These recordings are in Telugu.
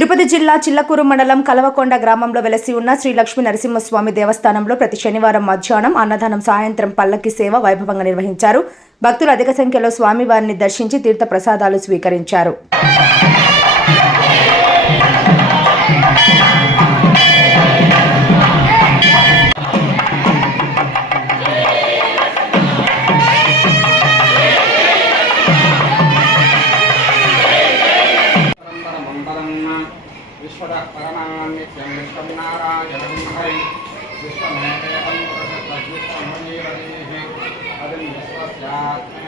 తిరుపతి జిల్లా చిల్లకూరు మండలం కలవకొండ గ్రామంలో వెలసి ఉన్న శ్రీ లక్ష్మీ నరసింహస్వామి దేవస్థానంలో ప్రతి శనివారం మధ్యాహ్నం అన్నదానం సాయంత్రం పల్లకి సేవ వైభవంగా నిర్వహించారు. భక్తులు అధిక సంఖ్యలో స్వామివారిని దర్శించి తీర్థ ప్రసాదాలు స్వీకరించారు. విశ్వద పరమాన్నిత్యం విశ్వం నారాయణం హరి విశ్వమేవం విశ్వమణీరదేః అదిం విశ్వస్యాత్మేశ్వరగంగా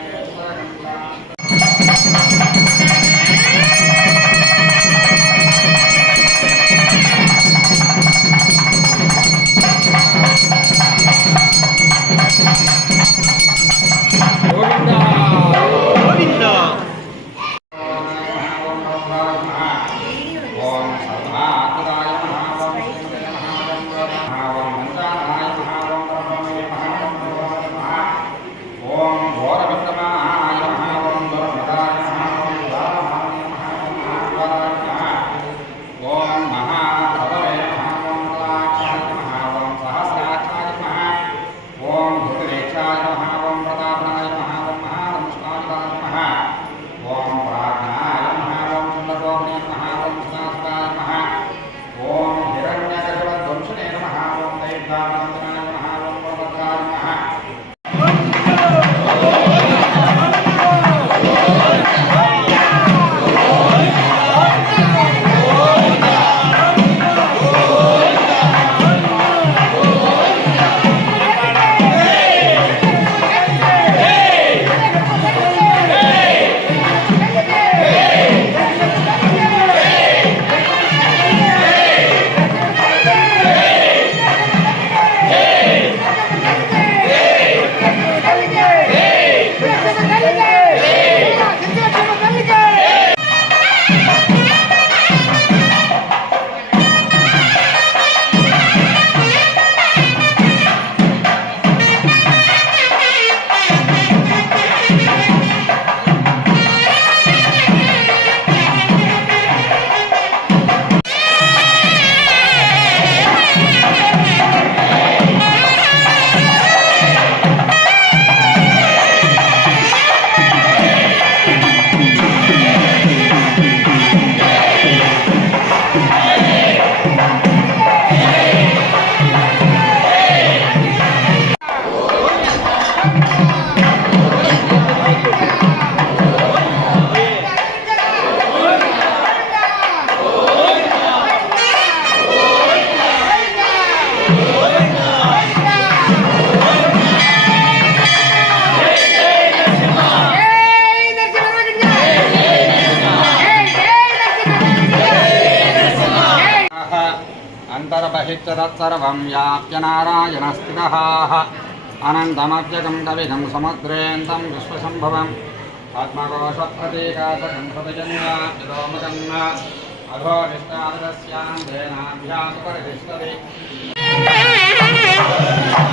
Amen. అంతర్బహిశ్చరత్సర్వం వ్యాప్య నారాయణస్థితः అనంతమవ్యగం కవిగం సముద్రేంతం విశ్వసంభవం పద్మకోశప్రతీకాశకం ప్రతిజన్యాప్యదోమగం అధోనిష్టాదస్యాంధ్రేనాభ్యాముపరిష్టది పురుష